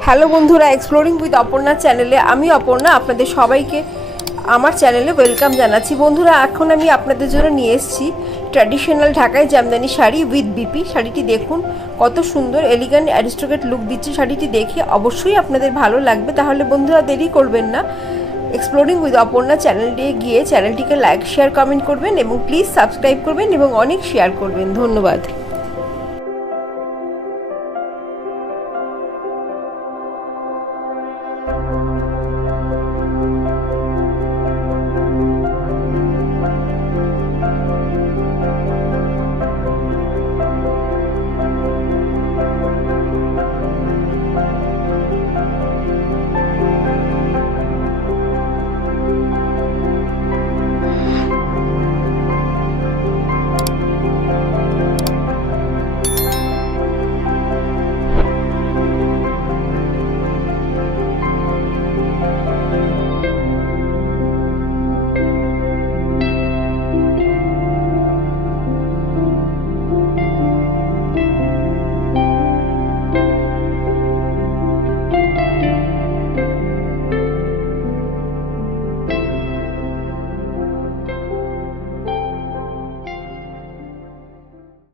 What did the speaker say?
Hello বন্ধুরা, exploring with Aparna চ্যানেলে আমি অপর্ণা আপনাদের সবাইকে আমার চ্যানেলে ওয়েলকাম জানাচ্ছি। বন্ধুরা, এখন আমি আপনাদের জন্য নিয়ে এসেছি ট্র্যাডিশনাল ঢাকাই জামদানি শাড়ি উইথ বিপি। শাড়িটি দেখুন কত সুন্দর এলিগ্যান্ট অ্যারিস্টোক্রেট লুক দিচ্ছে। শাড়িটি দেখে অবশ্যই আপনাদের ভালো লাগবে। তাহলে বন্ধুরা দেরি করবেন না, এক্সপ্লোরিং উইথ অপর্ণা চ্যানেলটি গিয়ে চ্যানেলটিকে লাইক শেয়ার কমেন্ট করবেন এবং প্লিজ সাবস্ক্রাইব করবেন এবং অনেক শেয়ার করবেন। ধন্যবাদ।